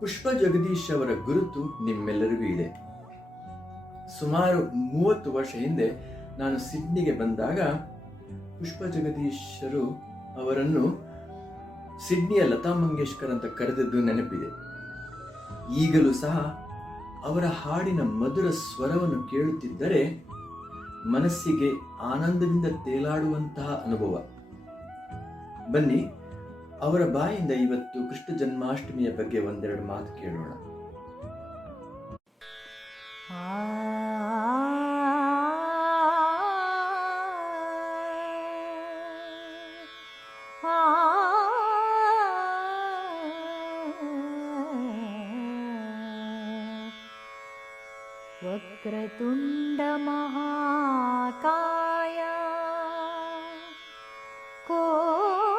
ಪುಷ್ಪ ಜಗದೀಶ್ ಅವರ ಗುರುತು ನಿಮ್ಮೆಲ್ಲರಿಗೂ ಇದೆ. ಸುಮಾರು 30 ವರ್ಷ ಹಿಂದೆ ನಾನು ಸಿಡ್ನಿಗೆ ಬಂದಾಗ ಪುಷ್ಪ ಜಗದೀಶರು ಅವರನ್ನು ಸಿಡ್ನಿಯ ಲತಾ ಮಂಗೇಶ್ಕರ್ ಅಂತ ಕರೆದದ್ದು ನೆನಪಿದೆ. ಈಗಲೂ ಸಹ ಅವರ ಹಾಡಿನ ಮಧುರ ಸ್ವರವನ್ನು ಕೇಳುತ್ತಿದ್ದರೆ ಮನಸ್ಸಿಗೆ ಆನಂದದಿಂದ ತೇಲಾಡುವಂತಹ ಅನುಭವ. ಬನ್ನಿ, ಅವರ ಬಾಯಿಂದ ಇವತ್ತು ಕೃಷ್ಣ ಜನ್ಮಾಷ್ಟಮಿಯ ಬಗ್ಗೆ ಒಂದೆರಡು ಮಾತು ಕೇಳೋಣ. ವಕ್ರತುಂಡ ಮಹಾಕಾಯ ಕೋಟಿ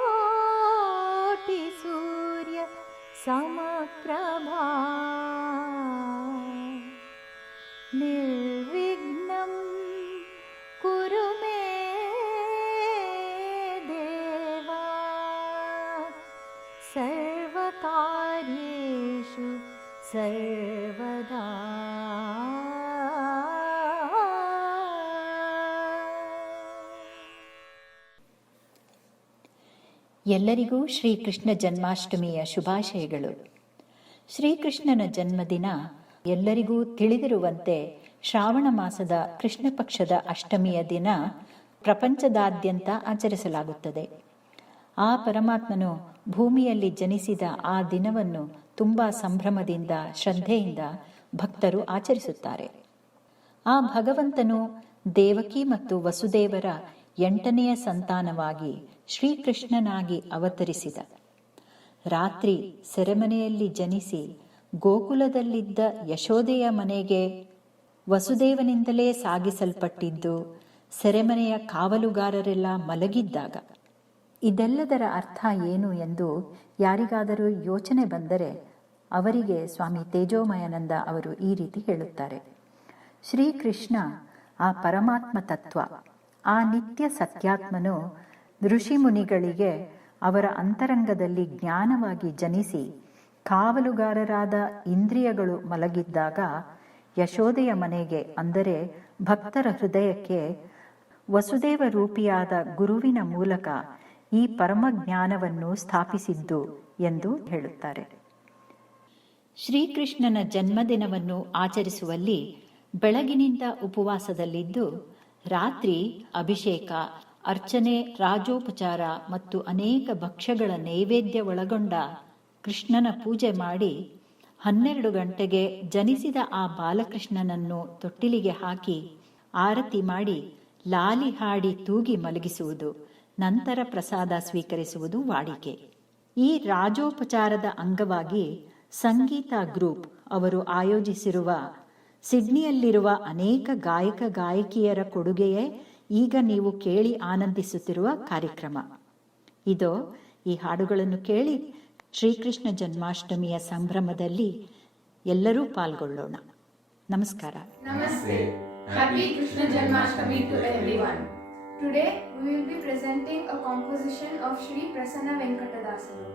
ಸೂರ್ಯ ಸಮಪ್ರಭಾ ನಿರ್ವಿಘ್ನಂ ಕುರು ಮೇ ದೇವ ಸರ್ವಕಾರ್ಯೇಷು ಸರ್ವದಾ. ಎಲ್ಲರಿಗೂ ಶ್ರೀಕೃಷ್ಣ ಜನ್ಮಾಷ್ಟಮಿಯ ಶುಭಾಶಯಗಳು. ಶ್ರೀಕೃಷ್ಣನ ಜನ್ಮದಿನ ಎಲ್ಲರಿಗೂ ತಿಳಿದಿರುವಂತೆ ಶ್ರಾವಣ ಮಾಸದ ಕೃಷ್ಣ ಪಕ್ಷದ ಅಷ್ಟಮಿಯ ದಿನ ಪ್ರಪಂಚದಾದ್ಯಂತ ಆಚರಿಸಲಾಗುತ್ತದೆ. ಆ ಪರಮಾತ್ಮನು ಭೂಮಿಯಲ್ಲಿ ಜನಿಸಿದ ಆ ದಿನವನ್ನು ತುಂಬ ಸಂಭ್ರಮದಿಂದ ಶ್ರದ್ಧೆಯಿಂದ ಭಕ್ತರು ಆಚರಿಸುತ್ತಾರೆ. ಆ ಭಗವಂತನು ದೇವಕಿ ಮತ್ತು ವಸುದೇವರ 8ನೆಯ ಸಂತಾನವಾಗಿ ಶ್ರೀಕೃಷ್ಣನಾಗಿ ಅವತರಿಸಿದ. ರಾತ್ರಿ ಸೆರೆಮನೆಯಲ್ಲಿ ಜನಿಸಿ ಗೋಕುಲದಲ್ಲಿದ್ದ ಯಶೋದೆಯ ಮನೆಗೆ ವಸುದೇವನಿಂದಲೇ ಸಾಗಿಸಲ್ಪಟ್ಟಿದ್ದು ಸೆರೆಮನೆಯ ಕಾವಲುಗಾರರೆಲ್ಲ ಮಲಗಿದ್ದಾಗ. ಇದೆಲ್ಲದರ ಅರ್ಥ ಏನು ಎಂದು ಯಾರಿಗಾದರೂ ಯೋಚನೆ ಬಂದರೆ ಅವರಿಗೆ ಸ್ವಾಮಿ ತೇಜೋಮಯಾನಂದ ಅವರು ಈ ರೀತಿ ಹೇಳುತ್ತಾರೆ. ಶ್ರೀಕೃಷ್ಣ ಆ ಪರಮಾತ್ಮ ತತ್ವ, ಆ ನಿತ್ಯ ಸತ್ಯಾತ್ಮನು ಋಷಿಮುನಿಗಳಿಗೆ ಅವರ ಅಂತರಂಗದಲ್ಲಿ ಜ್ಞಾನವಾಗಿ ಜನಿಸಿ ಕಾವಲುಗಾರರಾದ ಇಂದ್ರಿಯಗಳು ಮಲಗಿದ್ದಾಗ ಯಶೋದೆಯ ಮನೆಗೆ, ಅಂದರೆ ಭಕ್ತರ ಹೃದಯಕ್ಕೆ ವಸುದೇವ ರೂಪಿಯಾದ ಗುರುವಿನ ಮೂಲಕ ಈ ಪರಮ ಜ್ಞಾನವನ್ನು ಸ್ಥಾಪಿಸಿದ್ದು ಎಂದು ಹೇಳುತ್ತಾರೆ. ಶ್ರೀಕೃಷ್ಣನ ಜನ್ಮದಿನವನ್ನು ಆಚರಿಸುವಲ್ಲಿ ಬೆಳಗಿನಿಂದ ಉಪವಾಸದಲ್ಲಿದ್ದು ರಾತ್ರಿ ಅಭಿಷೇಕ, ಅರ್ಚನೆ, ರಾಜೋಪಚಾರ ಮತ್ತು ಅನೇಕ ಭಕ್ಷ್ಯಗಳ ನೈವೇದ್ಯ ಒಳಗೊಂಡ ಕೃಷ್ಣನ ಪೂಜೆ ಮಾಡಿ 12 ಗಂಟೆಗೆ ಜನಿಸಿದ ಆ ಬಾಲಕೃಷ್ಣನನ್ನು ತೊಟ್ಟಿಲಿಗೆ ಹಾಕಿ ಆರತಿ ಮಾಡಿ ಲಾಲಿ ಹಾಡಿ ತೂಗಿ ಮಲಗಿಸುವುದು, ನಂತರ ಪ್ರಸಾದ ಸ್ವೀಕರಿಸುವುದು ವಾಡಿಕೆ. ಈ ರಾಜೋಪಚಾರದ ಅಂಗವಾಗಿ ಸಂಗೀತ ಗ್ರೂಪ್ ಅವರು ಆಯೋಜಿಸಿರುವ ಸಿಡ್ನಿಯಲ್ಲಿರುವ ಅನೇಕ ಗಾಯಕ ಗಾಯಕಿಯರ ಕೊಡುಗೆಯೇ ಈಗ ನೀವು ಕೇಳಿ ಆನಂದಿಸುತ್ತಿರುವ ಕಾರ್ಯಕ್ರಮ. ಇದೋ ಈ ಹಾಡುಗಳನ್ನು ಕೇಳಿ ಶ್ರೀಕೃಷ್ಣ ಜನ್ಮಾಷ್ಟಮಿಯ ಸಂಭ್ರಮದಲ್ಲಿ ಎಲ್ಲರೂ ಪಾಲ್ಗೊಳ್ಳೋಣ. ನಮಸ್ಕಾರ. Namaste. Happy Krishna Janmashtami to everyone. Today we will be presenting a composition of Shri Prasanna Venkatadasaru.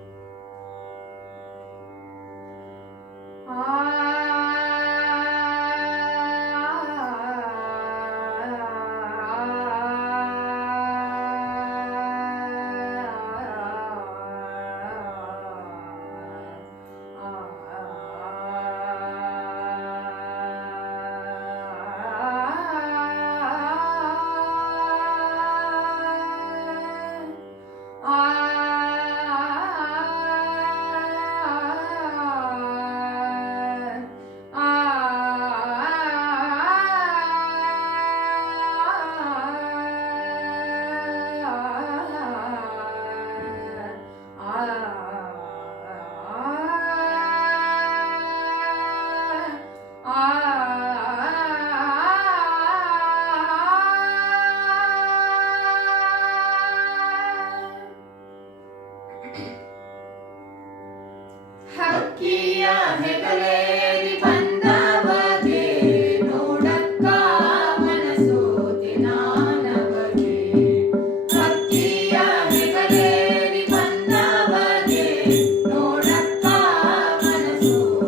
ಹಕ್ಕಿಯ ಹೆಗಲೇರಿ ಬಂದವಗೆ ನೋಡಕ್ಕ ಮನಸೋತಿ ನಾನವಗೆ. ಹಕ್ಕಿಯ ಹೆಗಲೇರಿ ಬಂದವಗೆ ನೋಡಕ್ಕ ಮನಸೋತಿ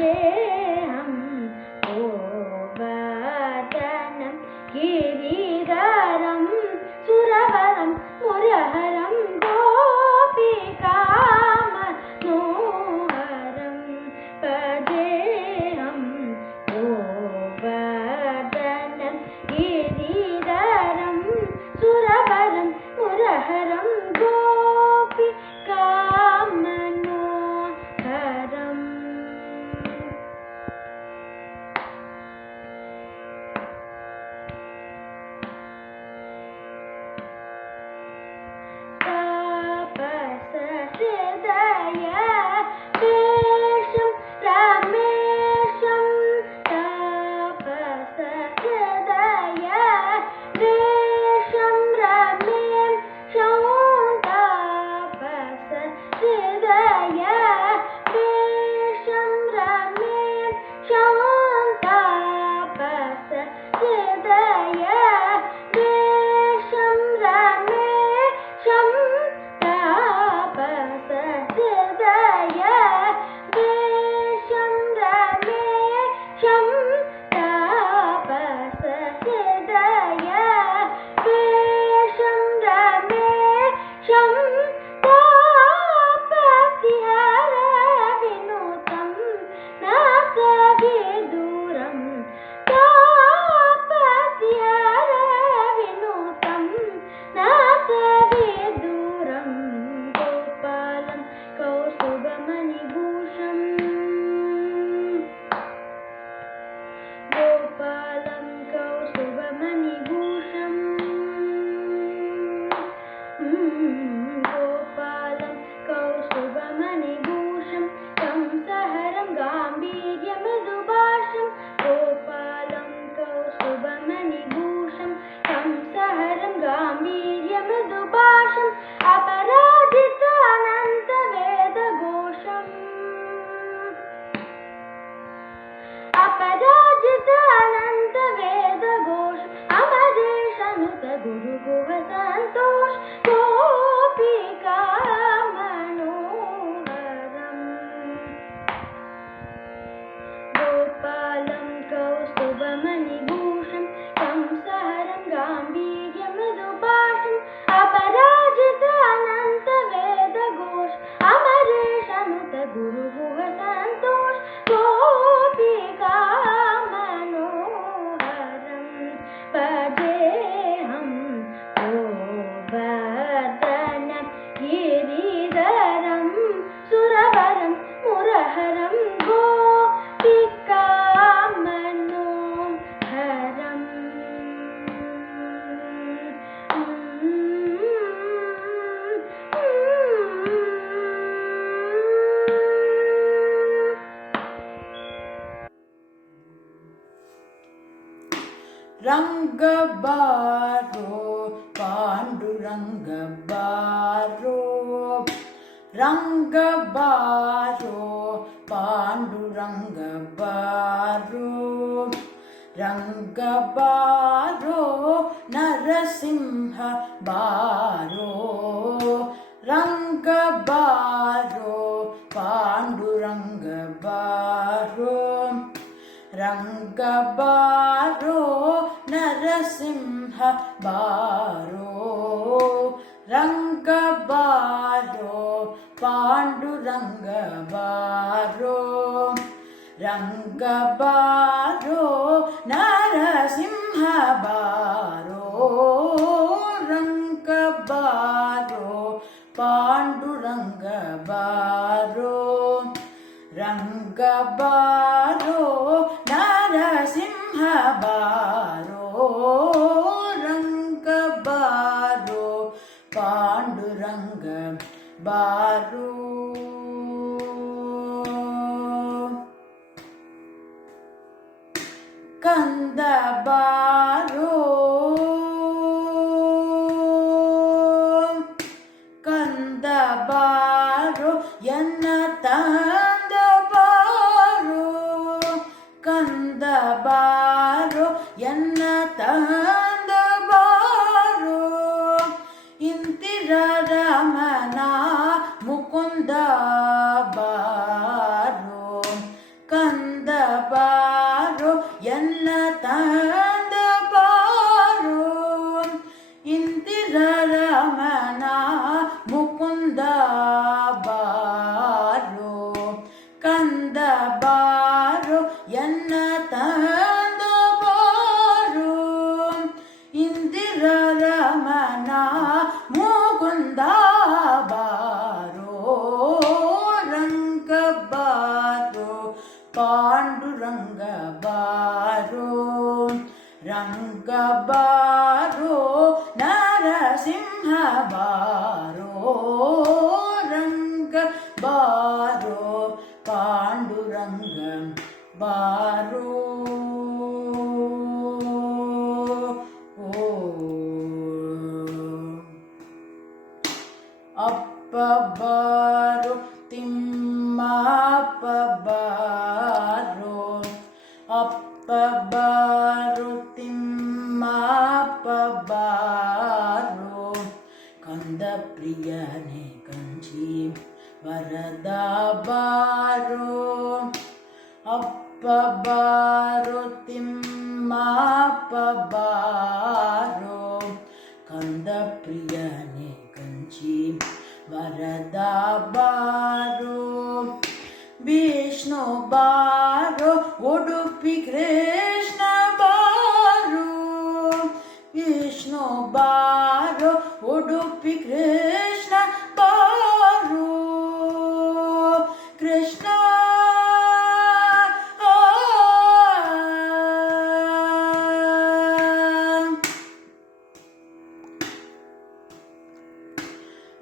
भजेऽहं गोवर्धनं गिरिधरं सुरवरं मुरहरं गोपिकामनोहरं भजेऽहं गोवर्धनं गिरिधरं सुरवरं मुरहरं गोपिकामनोहरम्. तापसहृदय वेषं रमेशं तापसहृदय वेषं रमेशं तापसहृदय वेषं रमेशं तापसहृदय वेषं रमेशं तापसहृदय वेषं रमेशं तापसहृदय वेषं रमेशं तापतिहर विनुतं नासविदूरं तापतिहर विनुतं नासविदूरं गोपालं कौस्तुभमणिभूषं गोपालं कौस्तुभमणिभूषं गोपालं कौस्तुभमणिभूषं कंसहरं गाम्भीर्यमृदुभाषं गोपालं कौस्तुभमणिभूषं कंसहरं गाम्भीर्यमृदुभाषम् अपराजितानन्तवेदघोषम् अपराजितानन्तवेदघोष अमरेशनुत गुरुगुहसन्तोष गोपिकामनोहरम् गोपालं कौस्तुभमणिभूषं कंसहरं गाम्भीर्यमृदुभाषम् अपराजितानन्तवेदघोष अमरेशनुत गुरुगुहसन्तोष गोपिकामनोहरं भजेऽहं गोवर्धनं गिरिधरं सुरवरं मुरहरं गोपिकामनोहरम्. रंग बारो पांडुरंग बारो रंग बारो पांडुरंग बारो रंग बारो नरसिंह बारो रंग बारो पांडुरंग बारो रंग बारो नरसिंह बारो रंग बारो पांडुरंग बारो रंग बारो नरसिंह बारो रंग बारो पांडुरंग बारो रंग बारो नरसिंह बारो रंग बारो पांडुरंग बारो कंद बारो कंद बारो यन्न ತಂದ ಬಾರೋ ಕಂದ ಬಾರೋ ಎನ್ನ ತಂದ ಬಾರೋ ಇಂತಿರ ರಮಣ ಮುಕುಂದ ಬಾರೋ ಕಂದ ಪಾಂಡುರಂಗ ಬಾರೋ ರಂಗ ಬಾರೋ ನರಸಿಂಹ ಬಾರೋ ರಂಗ ಬಾರೋ ಪಾಂಡುರಂಗ ಬಾರೋ ಅಪ್ಪ ಬಾರೋ ತಿಮ್ಮ ಅಪ್ಪ ಬಾರೋ ಅಪ್ಪ ಬಾರೋ ತಿಮ್ಮ ಅಪ್ಪ ಬಾರೋ ಕಂದ ಪ್ರಿಯನೇ ಕಂಚಿ ವರದ ಬಾರೋ ಅಪ್ಪ ಬಾರೋ ತಿಮ್ಮ ಅಪ್ಪ ಬಾರೋ ಕಂದ ಪ್ರಿಯನೇ ಕಂಚಿ ವರದ ಬಾರೋ ವಿಷ್ಣು ಬಾರೋ ಉಡುಪಿ ಕೃಷ್ಣ ಬಾರೋ ವಿಷ್ಣು ಬಾರೋ ಉಡುಪಿ ಕೃಷ್ಣ ಬಾರೋ ಕೃಷ್ಣ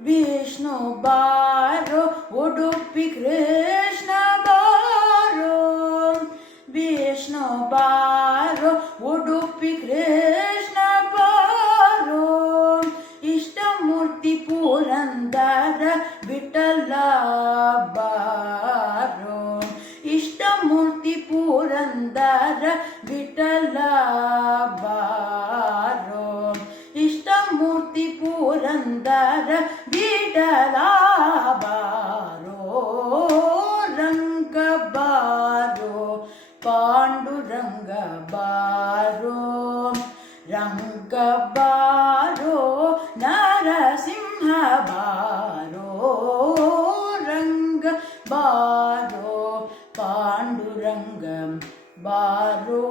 ವಿಷ್ಣು ಬಾರೋ ಉಡುಪಿ ಕೃಷ್ಣ ಬಾರೋ ವಿಷ್ಣು ಬಾರೋ ಉಡುಪಿ ಕೃಷ್ಣ ಬಾರೋ ಇಷ್ಟಮೂರ್ತಿ ಪುರಂದರ ವಿಠಲ ಬಾರೋ ಇಷ್ಟಮೂರ್ತಿ ಪುರಂದರ ವಿಠಲ ಬಾರೋ ಇಷ್ಟಮೂರ್ತಿ ಪುರಂದರ ವಿಠಲ ಬಾರೋ ರಂಗ ಬಾರೋ ಪಾಂಡುರಂಗ ಬಾರೋ ರಂಗ ಬಾರೋ ನರಸಿಂಹ ಬಾರೋ ರಂಗ ಬಾರೋ ಪಾಂಡುರಂಗ ಬಾರೋ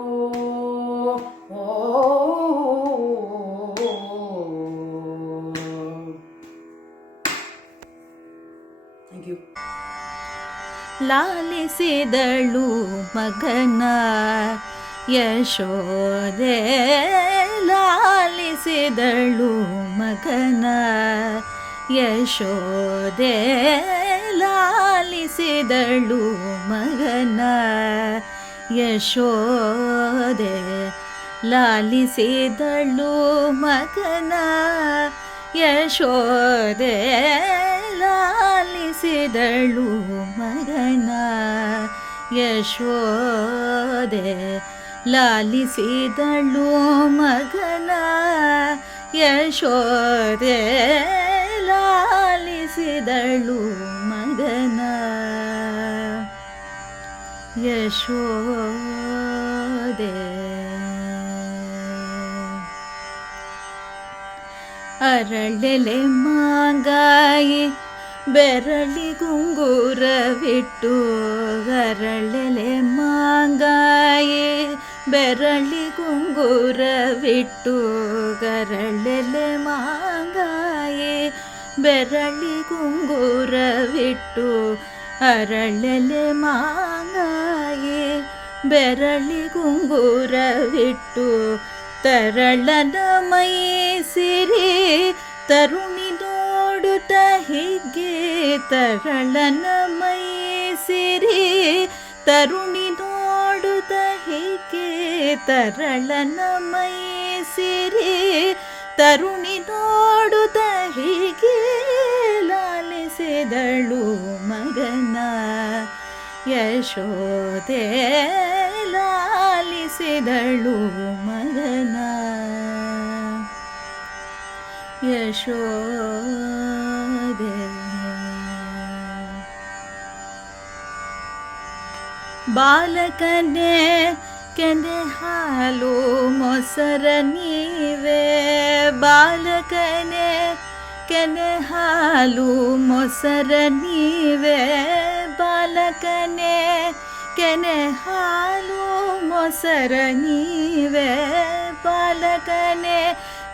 ಥ್ಯಾಂಕ್ ಯು. ಲಾಲಿಸಿದಳು ಮಗನ ಯಶೋದೆ ಲಾಲಿಸಿದಳು ಮಗನ ಯಶೋದೆ ಲಾಲಿಸಿದಳು ಮಗನ ಯಶೋದೆ ಲಾಲಿಸಿದಳು ಮಗನ ಯಶೋದೆ ಲಾಲಿಸಿದಳು ಮಗನ ಯಶೋದೆ ಲಾಲಿಸಿದಳು ಮಗನ ಯಶೋದೆ ಲಾಲಿಸಿದಳು ಮಗನ ಯಶೋದೆ ಅರಳೆಲೆ ಮಾಗಾಯಿ ಬೆರಳಿ ಗುಂಗುರವಿಟ್ಟು ಅರಳೆಲೆ ಮಾಗಾಯಿ ಬೆರಳಿ ಗುಂಗುರವಿಟ್ಟು ಗರಳೆಲೆ ಮಾಗಾಯಿ ಬೆರಳಿ ಗುಂಗುರವಿಟ್ಟು ಅರಳೆಲೆ ಮಾಗಾಯಿ ಬೆರಳಿ ಗುಂಗುರವಿಟ್ಟು ತರಳನ ಮೈ ಸಿರಿ ತರುಣಿ ನೋಡುತ್ತ ಹೀಗೆ ತರಳನ ಮೈ ಸಿರಿ ತರುಣಿ ನೋಡುತ್ತ ಹೀಗೆ ತರಳನ ಮೈ ಸಿರಿ ತರುಣಿ ನೋಡುತ್ತ ಹೀಗೆ ಲಾಲಿಸಿದಳು ಮಗನ ಯಶೋದೆ ಲಾಲಿಸಿದಳು ಮಗನ ಯಶೋದೆ ಬಾಲಕನೇ ಕೆನೆ ಹಾಲು ಮೊಸರ ನೀವೇ ಬಾಲಕನೇ ಕೆನೆ ಹಾಲು ಮೊಸರ ನೀವೇ ಬಾಲಕನೇ ಕೆನೆ ಹಾಲು ಮೊಸರ ನೀವೇ ಬಾಲಕನೇ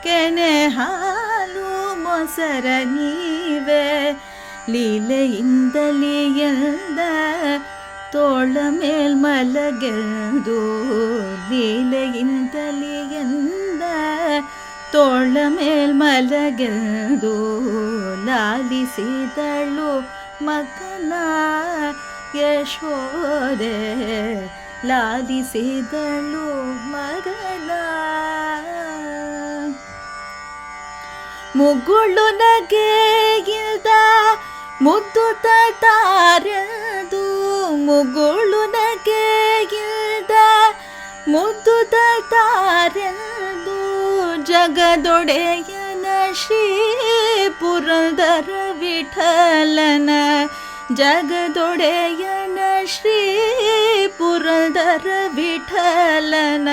ಕೆನೆ ಹಾಲು ಮೊಸರ ನೀವೇ ಲೀಲೆಯಿಂದಲೇ ಎಲ್ಲ ತೋಳ ಮೇಲ್ ಮಲಗೆಂದು ಲೀಲೆಯಿಂದಲೇ ಎಂದ ತೋಳ ಮೇಲ್ ಮಲಗೆಂದು ಲಾಲಿಸಿದಳು ಮಗನ ಯಶೋದೆ ಲಾಲಿಸಿದಳು ಮಗನ ಮುಗುಳು ನಗೆಯಿಲ್ದ ಮುದ್ದು ತಾರೆದು ಮುಗುಳು ನಗೆಯಿಲ್ದ ಮುದ್ದು ತಾರೆದು ಜಗದೊಡೆಯನ ಶ್ರೀ ಪುರಂದರ ವಿಠಲನ ಜಗದೊಡೆಯನ ಶ್ರೀ ಪುರಂದರ ವಿಠಲನ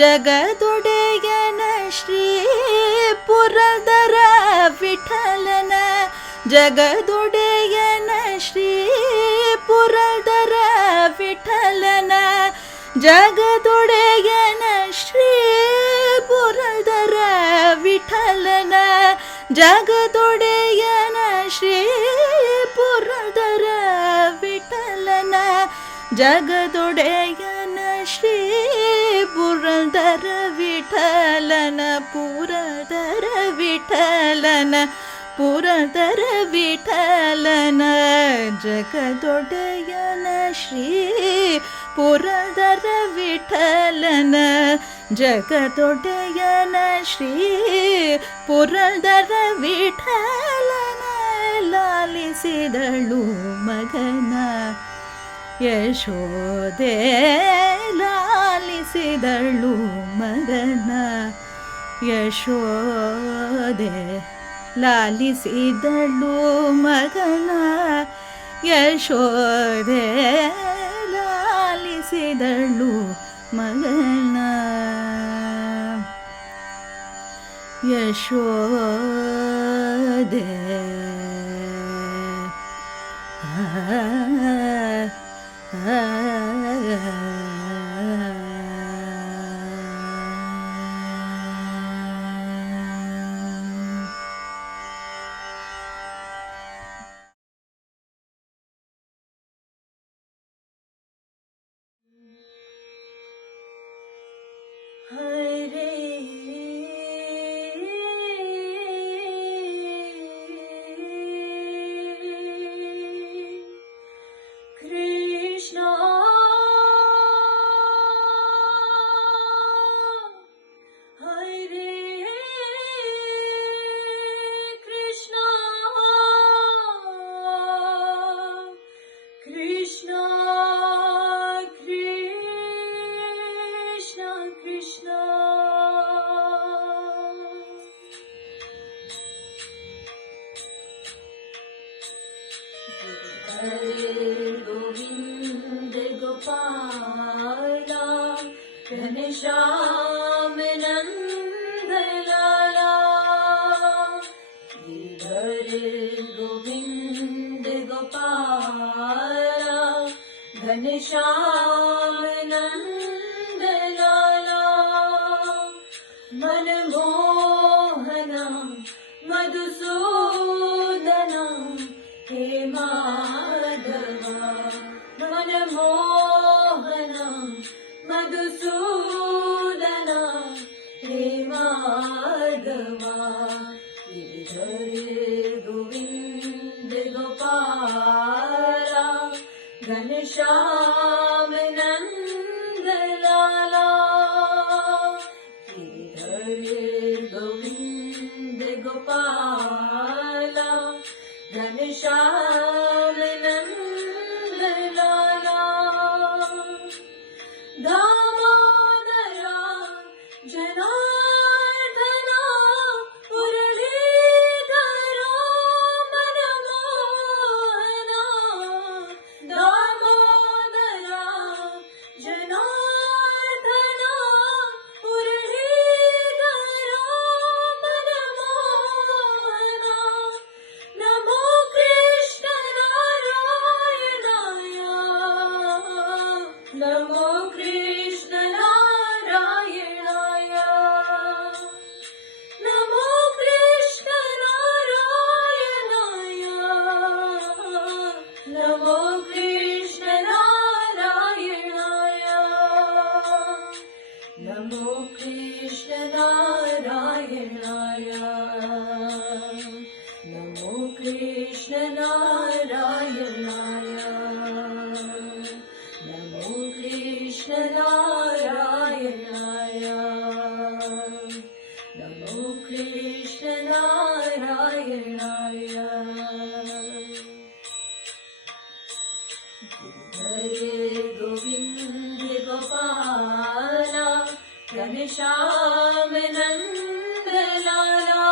ಜಗದೊಡೆಯನ ಶ್ರೀ ಪುರಂದರ ವಿಠಲನ ಜಗದೊಡೆಯನ ಶ್ರೀ ಪುರಂದರ ವಿಠಲನ ಜಗದೊಡೆಯನ ಶ್ರೀ ಪುರಂದರ ವಿಠಲನ ಜಗದೊಡೆಯನ ಶ್ರೀ ಪುರಂದರ ವಿಠಲನ ಜಗದೊಡೆಯನ ಶ್ರೀ ಪುರಂದರ ವಿಠಲನ ಪುರಂದರ ವಿಠಲನ ಪುರಂದರ ವಿಠಲನ ಜಗದೊಡೆಯನ ಶ್ರೀ ಪುರಂದರ ವಿಠಲನ ಜಗದೊಡೆಯನ ಶ್ರೀ ಪುರಂದರ ವಿಠಲನ ಲಾಲಿಸಿದಳು ಮಗನ ಯಶೋದೆ ಲಾಲಿಸಿದಳು ಮಗನ ಯಶೋದೆ ಲಾಲಿಸಿದಳು ಮಗನ ಯಶೋದೆ ಲಾಲಿಸಿದಳು ಮಗನ ಯಶೋದೆ ಹರೇ ಕೃಷ್ಣ ಹರೇ ಕೃಷ್ಣ ಕೃಷ್ಣ ಕೃಷ್ಣ गोविंद गोपाल घनश्याम नंद लाला गिरधर गोविंद गोपाल घनश्याम नंद लाला मनमोहना मधुसूदना हे माधवा मनमोहना मधुसूदना हे माधवा गिरिधर गोविंद गोपाल घनश्याम नंद लाला गिरिधर गोविंद गोपाल घनश्याम नंद लाला दामोदरा जनार्दना मुरलीधरा मनमोहना दामोदरा जनार्दना मुरलीधरा मनमोहना नमो कृष्ण नारायणाय नमो कृष्ण नारायणाय नमो कृष्ण नारायणाय नमो कृष्ण नारायणाय नमो कृष्ण नारायणाय नमो कृष्ण नारायणाय हरे गोविंद गोपाला घनश्याम नंद लाला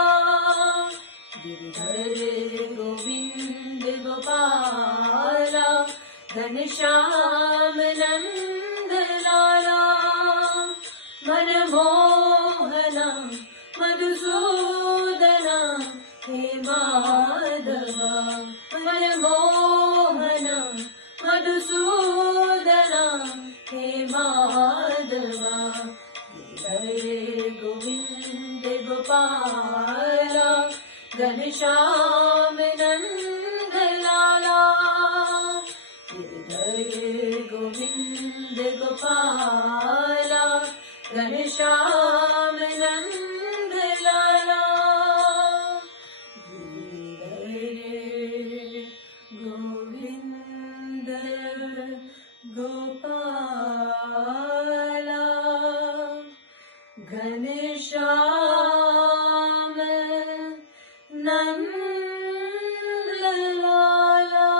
गिरिधर गोविंद गोपाला घनश्याम नंद लाला मनमोहना मधुसूदना हे माधवा मनमोहना मधुसूदना हे माधवा हरे गोविंद गोपाला घनश्याम नंद लाला हरे गोविंद गोपाला घनश्याम नंद लाला हरे गोविंद गोपाला घनश्याम नंद लाला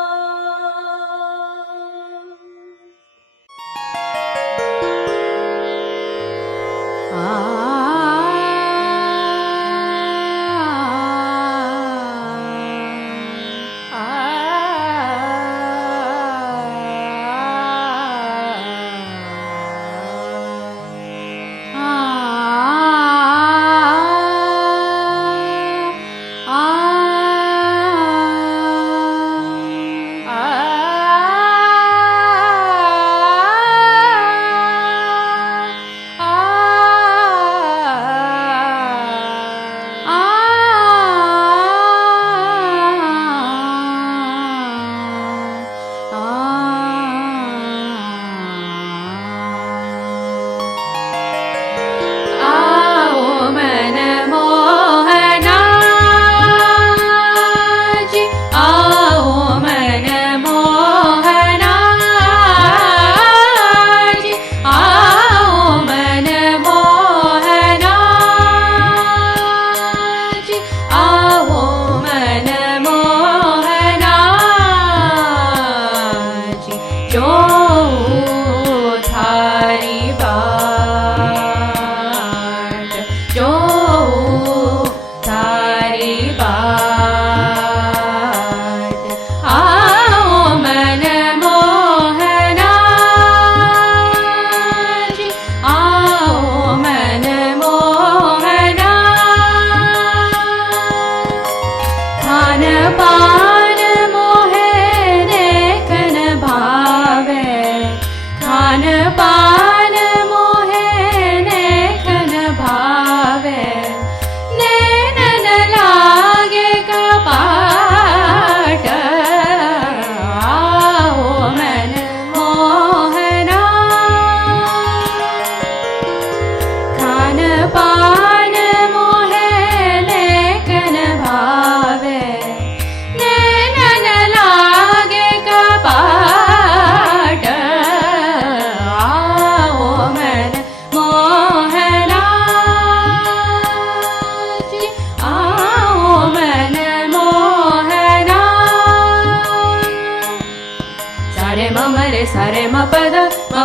सारे म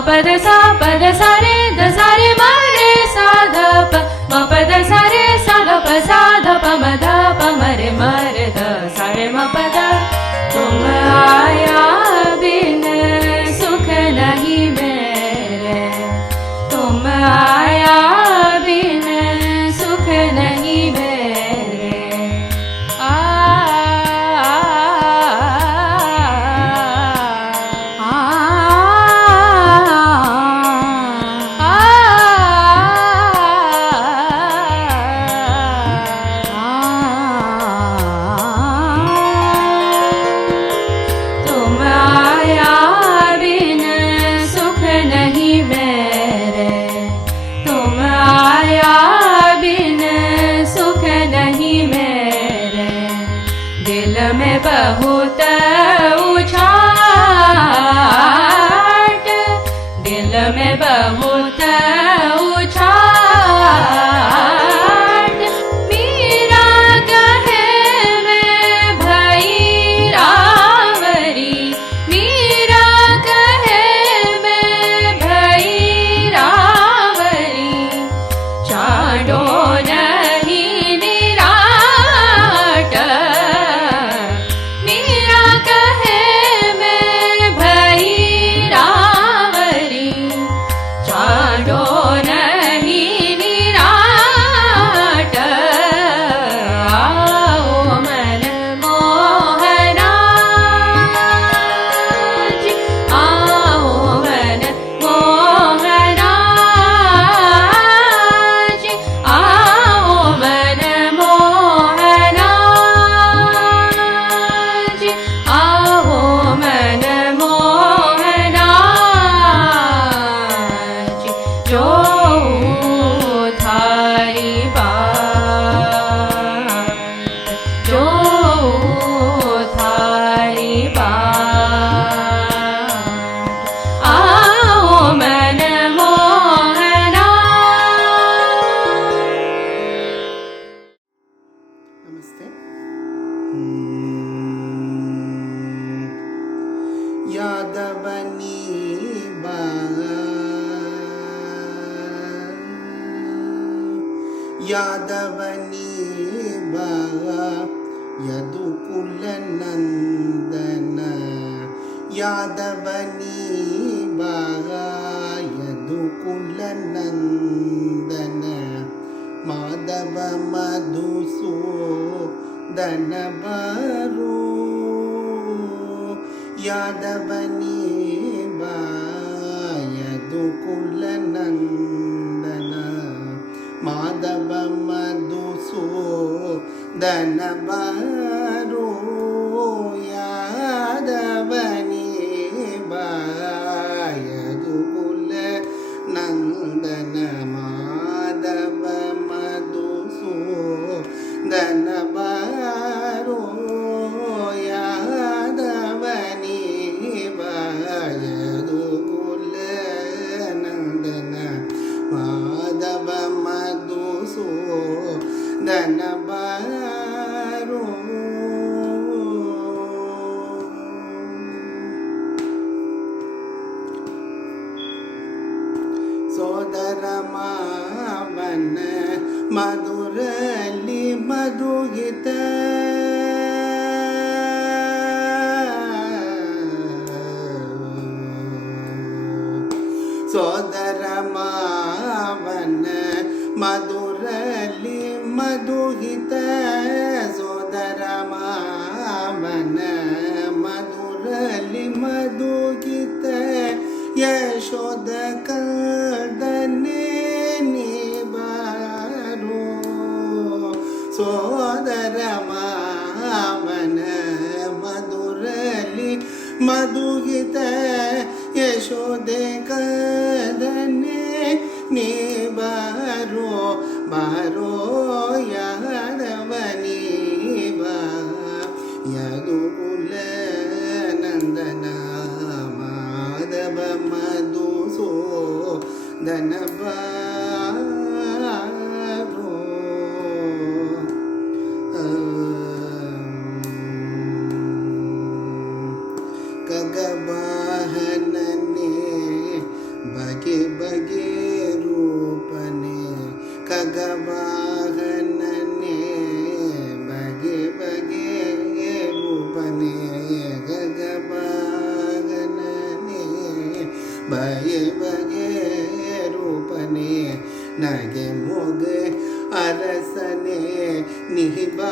पद सा पद सारे द सारे म रे सा ध प म पद सारे सा ध प सा ध प म ध प म रे ध सारे म पद तुम आया बिन सुख नहीं मेरे तुम आया बिन सुख नहीं मेरे आ दिल में बहुत उछाट मीरा कहे मैं भई रावरी मीरा कहे मैं भई रावरी छाड़ो नहीं निराट मीरा कहे मैं भई रावरी छाड़ो नहीं निराट आओ मन मोहना जी आओ मन मोहना जी आओ मन मोहना जी आओ मन मोहना जी जो थारी बात जो थारी बात आओ मन मोहना नमस्ते यादवनी यादवनी यदुकुल नंदन यादवनी यदुकुल नंदन माधव मधुसूदन बरू यादवनी यदुकुल नंदन माधव मधुसूदन बरू यादवनी यदुकुल नंदन माधव मधुसूदन बरू यादवनी यदुकुल नंदन माधव मधुसूदन बरू ಸೋದರ ಮಾವನ ಮಧುರಲಿ ಮಧುಗಿತ ಸೋದರ ಮಾವನ ಮಧುರಲಿ ಮಧುಗಿತ ಸೋದರ ಮಾವನ ಮಧುರಲಿ ಮಧುಗಿತ ಯಶೋದ ಕಂದನೆ ನಿಬಾರೋ ಸೋದರ ಮಾವನ ಮಧುರಲಿ ಮಧುಗಿತ ಯಶೋದೆ ಕಂದನೆ ನಿಬಾರೋ ಬಾರೋ ಯಾದವನಿ ಯದುಕುಲ ನಂದನ ಮಾಧವ ಮಧುಸೂದನ ಬಾರೋ ಖಗವಾಹನನೆ ಬಗೆ ಬಗೆ ರೂಪನೆ ಖಗವಾಹನನೆ ಬಗೆ ಬಗೆ ರೂಪನೆ ಖಗವಾಹನನೆ ಬಗೆ ಬಗೆ ರೂಪನೆ ನಗೆ ಮೊಗೆ ಅರಸನೆ ನಿಹಿಬಾರೋ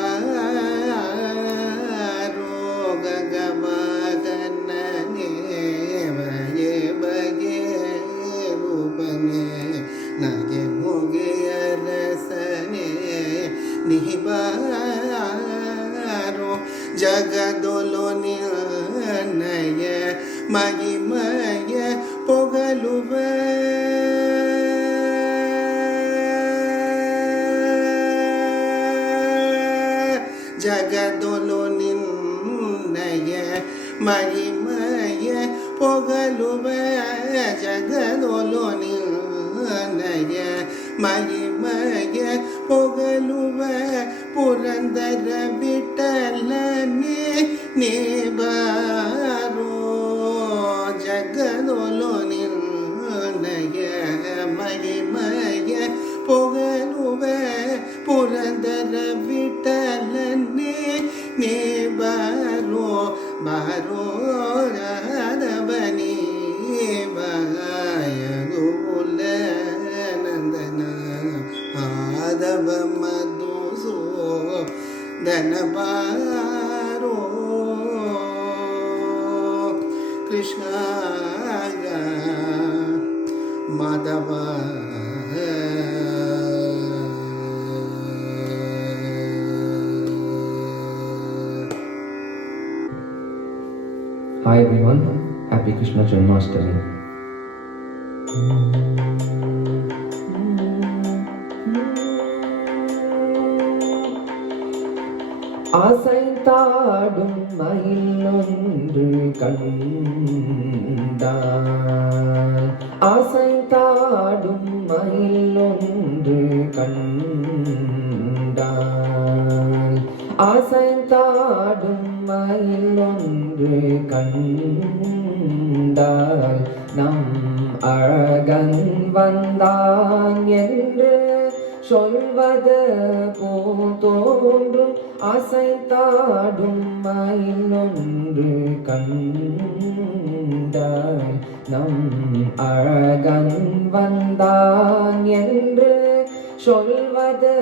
ಗಗವಾಹನನೆ ಬಗೆ ಬಗೆ ರೂಪನೆ ನಗೆ ಮೊಗೆ ಅರಸನೆ ನಿಹಿಬಾರೋ ಜಗದೊಲು ನಯ ಮಹಿಮಯ ಪೊಗಲುವ ಜಗದೊಲು ನಿನ್ನಯ ಮಹಿಮಯ ಪೊಗಲುವ ಜಗದೊಲೊನಿ ನಯ ಮಹಿಮಯ ಪೊಗಲುವ ಪುರಂದರ ವಿಠಲನೆ ನೇ ಬಾರೋ ಜಗದೊಲೊನಿ ನಯ ಮಹಿಮಯ ಪೊಗಲುವ ಪುರಂದರ ವಿಠಲನೆ ನೇ ಬಾರೋ ಬಾರೋ ರಾಧವನಿ ಬಾಯಗೋಲ ನಂದನ ಆದವ ಮಧುಸೋ ಧನ ಬಾರೋ Krishna Madhava Hi everyone, happy Krishna Janmashtami. ஆசைத்தாடும் மயிலொன்று கண்டாய் ஆசைத்தாடும் மயிலொன்று கண்டாய் ஆசைத்தாடும் மயிலொன்று கண்டாய் நம் அழகன் வந்தான் என்று சொல்வது போல் தோன்றும் அசைத்தாடும் மயிலொன்று கண்டாய் நம் அழகன் வந்தான் என்று சொல்வது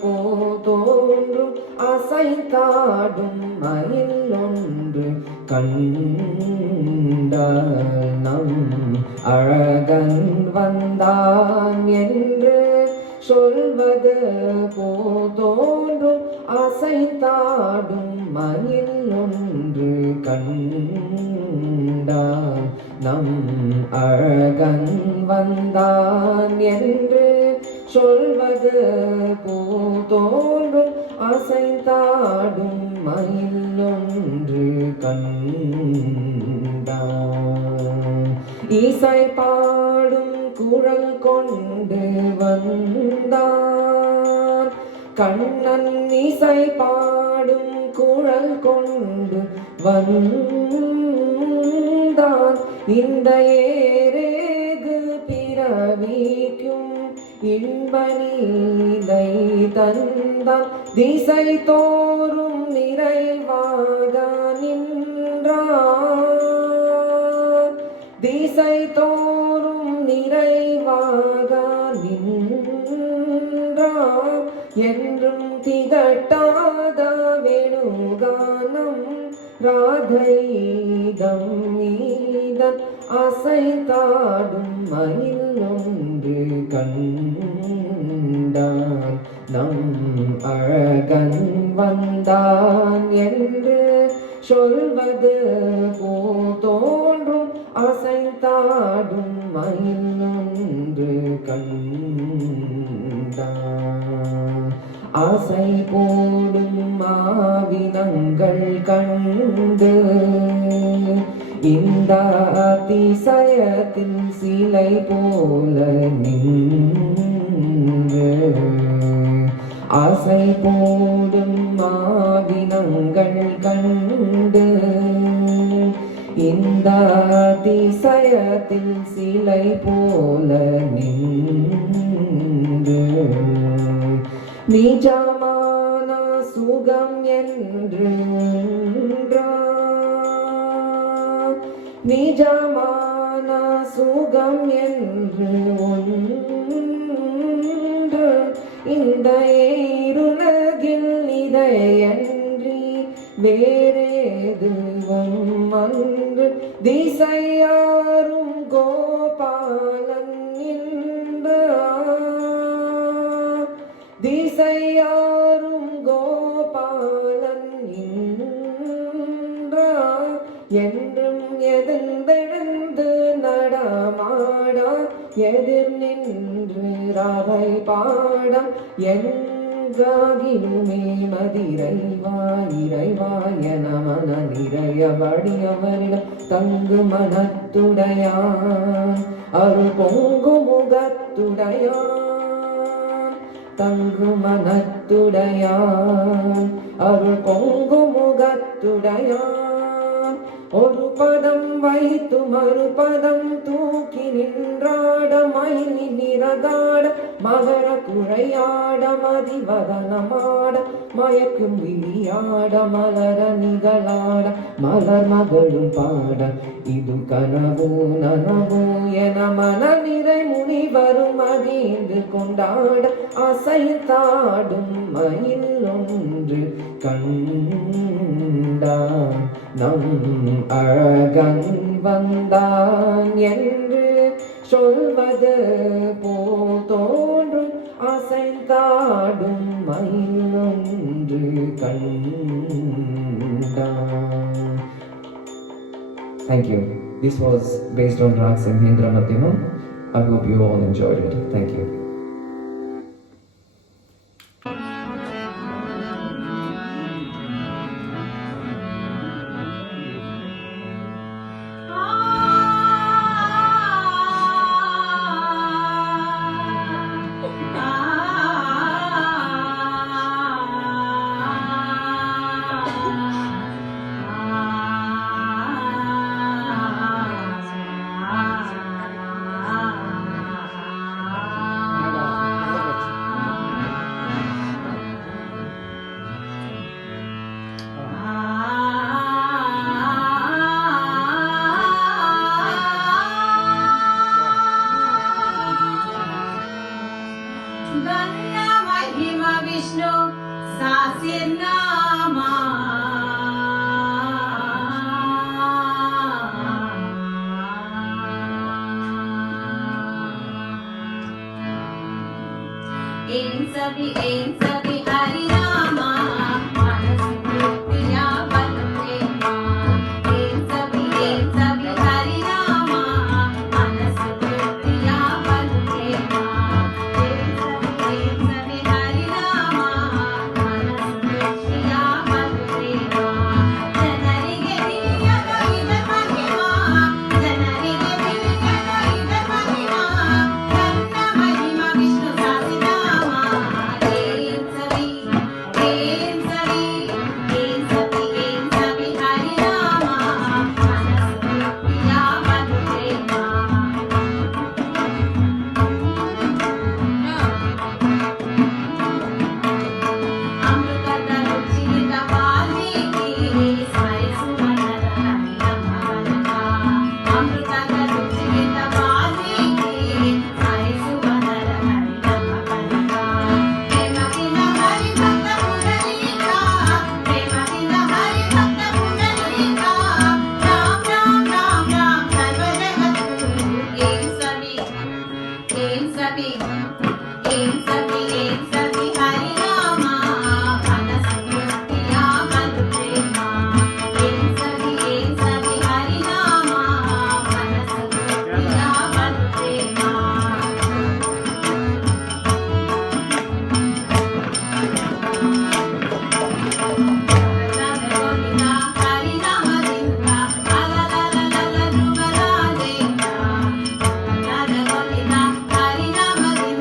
போல் தோன்றும் அசைத்தாடும் மயிலொன்று கண்டாய் நம் அழகன் வந்தான் என்று சொல்வது போல் தோன்றும் அசைத்தாடும் மயிலொன்று கண்டாய் நம் அழகன் வந்தான் என்று சொல்வது போல் தோன்றும் அசைத்தாடும் மயிலொன்று கண்டாய் இசை பாடும் குழல் கொண்டு வந்தான் கண்ணன் இசை பாடும் குழல் கொண்டு வந்தான் இந்த ஏரேது பிறவிக்கும் இன்ப நீலை தந்தான் திசை தோறும் நிறைவாக நின்றான் திசை தோறும் நிறைவாக நின்றான் என்றும் திகட்டாத வேணுகானம் ராதைதம் மீதன் அசைத்தாடும் மயிலொன்று கண்டான் நம் அழகன் வந்தான் என்று சொல்வது போல் தோன்றும் அசைத்தாடும் மயிலொன்று கண்டான் ஆசை போடும் மாவினங்கள் கண்டு இந்த அதிசயத்தில் சிலை போல நின்று ஆசை போடும் மாவினங்கள் கண்டு இந்த அதிசயத்தில் சிலை போல நின்று நிஜமான சுகம் என்று நிஜமான சுகம் என்று ஒன்று இந்த இருளகில் இதையன்றி வேறேதுவும் அன்று திசையாரும் கோபாலன் திசையாரும் கோபாலன் என்றும் எதிர்ந்தெழுந்து நடமாடா எதிர் நின்று ராவை பாட என் நல்காகினுமே மதிரைவா இறைவாய நமன நிறையபடி அவரிடம் தங்கு மனத்துடையான் அருள் பொங்கு முகத்துடையான் தங்கு மனத்துடையான் அருள் பொங்கு முகத்துடையான் ஒரு பதம் வைத்து மறுபதம் தூக்கி நின்றாட மயிலி நிறகாட மகள குழையாட மதிவதனமாட மயக்கும் விழியாட மலர நிகழாட மலர் மகளும் பாட இது கனவு நனவு என மன நிறை முனி வரும் அதீந்து கொண்டாட அசைத்தாடும் மயில் ஒன்று கண்டான் நம் அழகன் வந்தான் என்று சொல்வது போல் தோன்றும் அசைந்தாடும் மயில் ஒன்று கண்டான். Thank you. This was based on Rag Simhendra Madhyamam. I hope you all enjoyed it. Thank you. Vishnu Sasirnama In sabi Hari Rama Manas Priya Balprema In sabi Hari Rama Manas Priya Balprema In sabi Hari Rama Manas Priya Balprema Janarige Diyado Idar Mahima Janarige Diyado Idar Mahima Kanna Mahima Vishnu Sasirama In sabi Hari Rama Manas Priya Balprema Amrutata Ruchita Valmiki Smarisunadara Harinammalaka Amrutata Ruchita Valmiki Smarisunadara Harinammalaka Prematina Hari Bhakta Pundalika Prematina Hari Bhakta Pundalika Ram Ram Ram Ram Sarva Jagattu Em sabi Hari Rama Manas Priya Balprema Em sabi Hari Rama Manas Priya Balprema Govinda Hari Rama Dinda la la la la la Dhruva Rajendra Govinda Hari Rama Dinda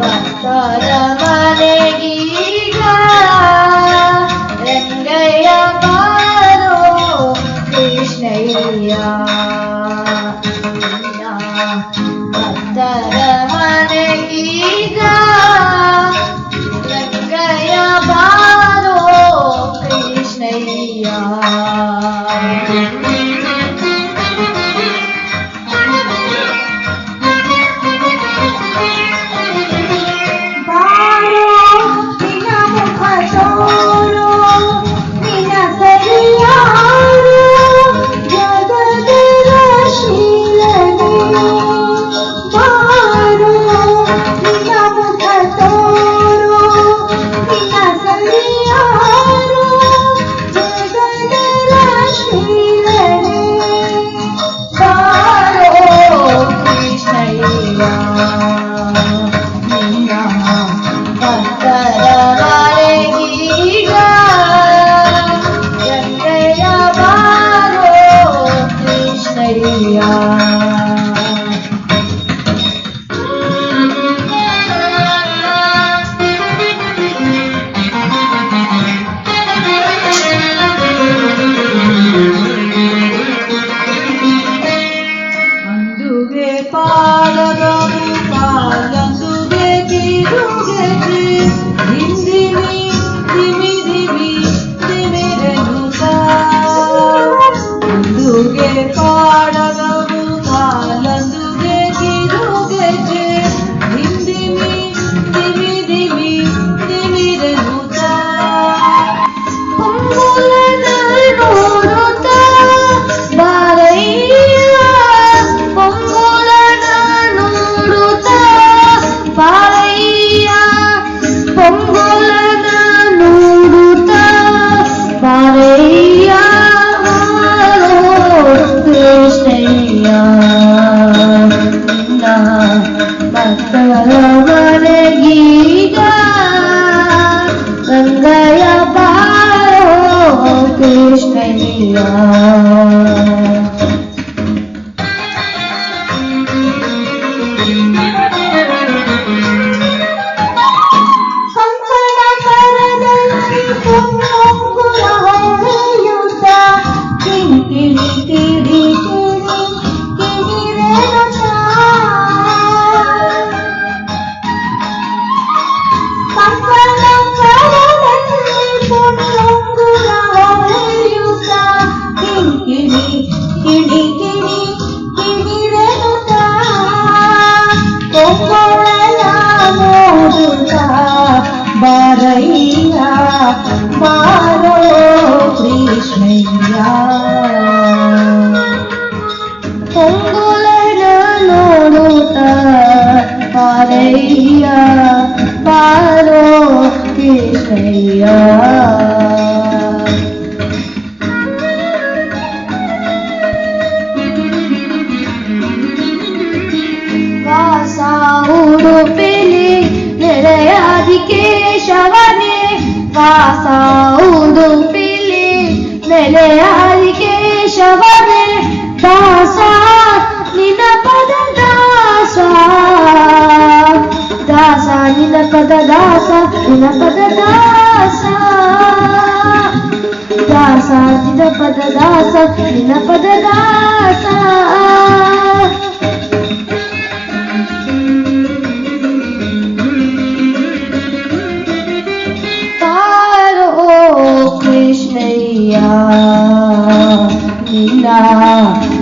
ಭಕ್ತರ ಮನೆಗೀಗ ರಂಗಯ್ಯ ಬಾರೋ ಕೃಷ್ಣಯ್ಯ ಭಕ್ತರ ಮನೆಗೀಗ ರಂಗಯ್ಯ ಬಾರೋ ಕೃಷ್ಣಯ್ಯ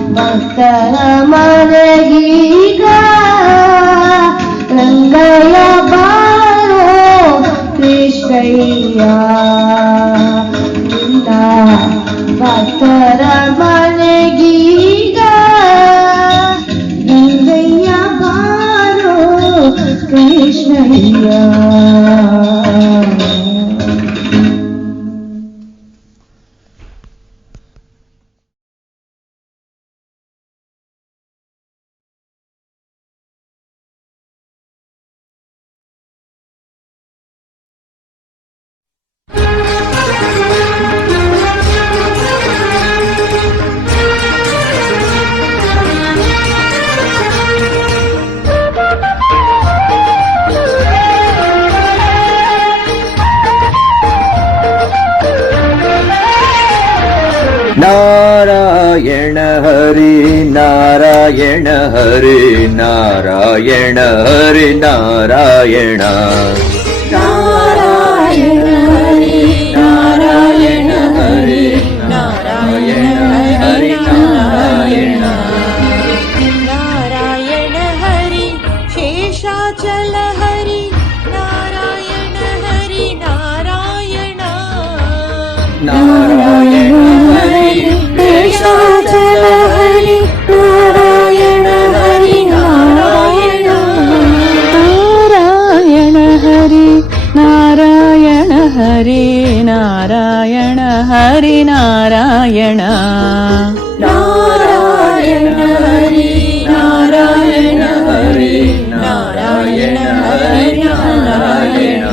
ಭಕ್ತರ ಮನೆಗೀಗ ರಂಗಯ್ಯ ಬಾರೋ ಕೃಷ್ಣಯ್ಯ ಭಕ್ತರ ಮನೆಗೀಗ ರಂಗಯ್ಯ ಬಾರೋ ಕೃಷ್ಣಯ್ಯ. ನಾರಾಯಣ ಹರಿ ನಾರಾಯಣ ಹರಿ ನಾರಾಯಣ ಹರಿ ನಾರಾಯಣ ನಾರಾಯಣ ಹರಿ ನಾರಾಯಣ ಹರಿ ನಾರಾಯಣ ಹರಿ ನಾರಾಯಣ ನಾರಾಯಣ ಹರಿ ಶೇಷಾಚಲ ಹರಿ ನಾರಾಯಣ ಹರಿ ನಾರಾಯಣ ನಾರಾಯಣ ಹರಿ ಶೇಷಾಚಲ ಹರಿ ನಾರಾಯಣ ಹರಿ ನಾರಾಯಣ ನಾರಾಯಣ ಹರಿ ನಾರಾಯಣ ಹರಿ ನಾರಾಯಣ ಹರಿ ನಾರಾಯಣ ನಾರಾಯಣ ಹರಿ ನಾರಾಯಣ ಹರಿ ನಾರಾಯಣ ಹರಿ ನಾರಾಯಣ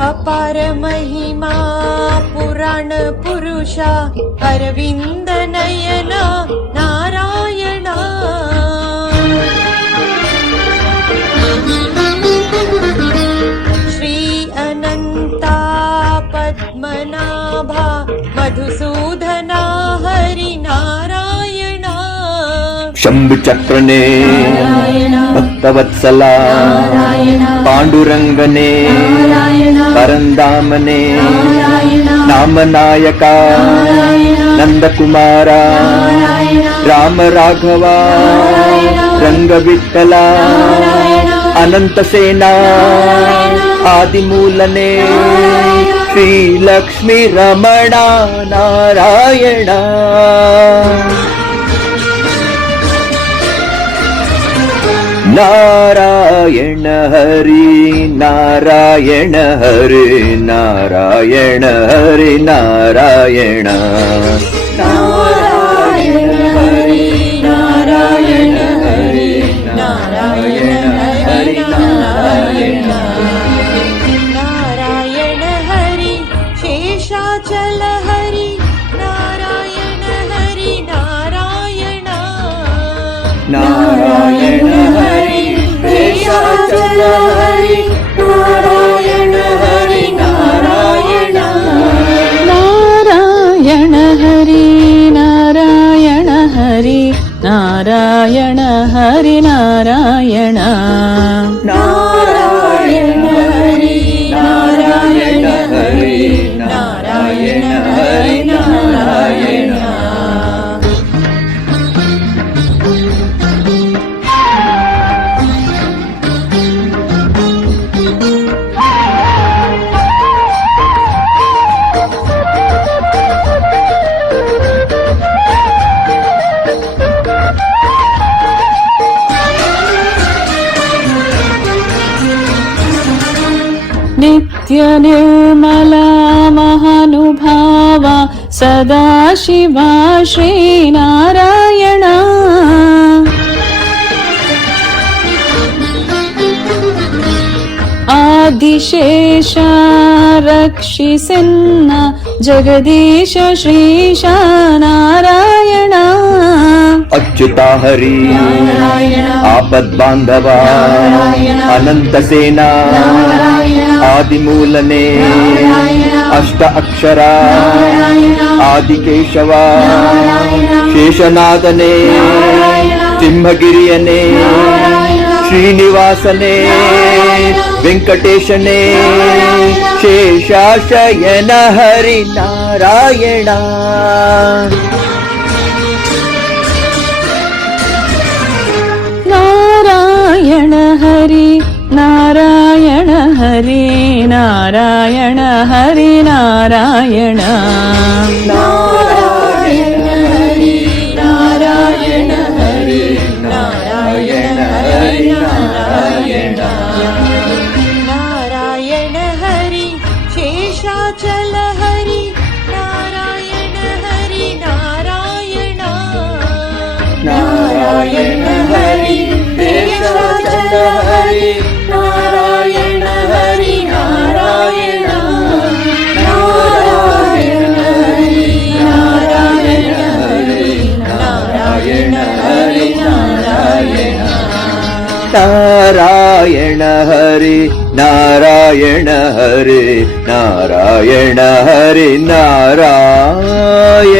अपार महिमा पुराण पुरुषा अरविंद नयना नारायण श्री अनंता पद्मनाभा मधुसूदना हरि नारायण ಶಂಭು ಚಕ್ರನೇ ಭಕ್ತವತ್ಸಲ ಪಾಂಡುರಂಗನೇ ಪರಂದಾಮನೇ ನಾಮನಾಯಕ ನಂದಕುಮಾರ ರಾಮ ರಾಘವ ರಂಗವಿಠಲ ಅನಂತ ಸೇನಾ ಆದಿಮೂಲನೇ ಶ್ರೀ ಲಕ್ಷ್ಮೀ ರಮಣ ನಾರಾಯಣ ನಾರಾಯಣ ಹರಿ ನಾರಾಯಣ ಹರಿ ನಾರಾಯಣ ಹರಿ ನಾರಾಯಣ ನಾರಾಯಣ ಹರಿ ನಾರಾಯಣ ಹರಿ ನಾರಾಯಣ ಹರಿ ನಾರಾಯಣ ನಾರಾಯಣ ಹರಿ ಶೇಷಾಚಲ ಹರಿ ನಾರಾಯಣ ಹರಿ ನಾರಾಯಣ ನಾರಾಯಣ ಹರಿ ಶೇಷಾಚಲ ಹರಿ ನಾರಾಯಣ ಹರಿ ನಾರಾಯಣ ನಾರಾಯಣ ಹರಿ ನಾರಾಯಣ ಹರಿ ನಾರಾಯಣ ಹರಿ ನಾರಾಯಣ ನಾರಾಯಣ ಹರಿ ನಾರಾಯಣ ಹರಿ ನಾರಾಯಣ ಹರಿ ನಾರಾಯಣ ನಿತ್ಯ ನಿರ್ಮಲ ಮಹಾನುಭಾವ ಸದಾಶಿವ ಶ್ರೀನಾರಾಯಣ ಆದಿಶೇಷ ರಕ್ಷಿಸನ್ನ ಜಗದೀಶ ಶ್ರೀಶ ನಾರಾಯಣ ಅಚ್ಯುತ ಹರಿ ಆಪದ್ ಬಾಂಧವ ಅನಂತ ಸೇನಾ ಆದಿಮೂಲನೆ ಅಷ್ಟ ಅಕ್ಷರ ಆದಿಕೇಶವ ಶೇಷನಾಥನೇ ಸಿಂಹಗಿರಿಯನೇ ಶ್ರೀನಿವಾಸನೇ ವೆಂಕಟೇಶನೇ ಶೇಷಾಶಯನ ಹರಿ ನಾರಾಯಣ ನಾರಾಯಣ ಹರಿ ನಾರಾಯಣ ಹರಿ ನಾರಾಯಣ ಹರಿ ನಾರಾಯಣ ನಾರಾಯಣ ಹರಿ ನಾರಾಯಣ ಹರಿ ನಾರಾಯಣ ಹರಿ ನಾರಾಯಣ ನಾರಾಯಣ ಹರಿ ಶೇಷಾಚಲ ಹರಿ ನಾರಾಯಣ ಹರಿ ನಾರಾಯಣ ನಾರಾಯಣ ಹರಿ ಶೇಷಾಚಲ हरि नारायण हरि नारायण नारायण हरि नारायण हरि नारायण हरि नारायण नारायण हरि नारायण हरि नारायण हरि नारायण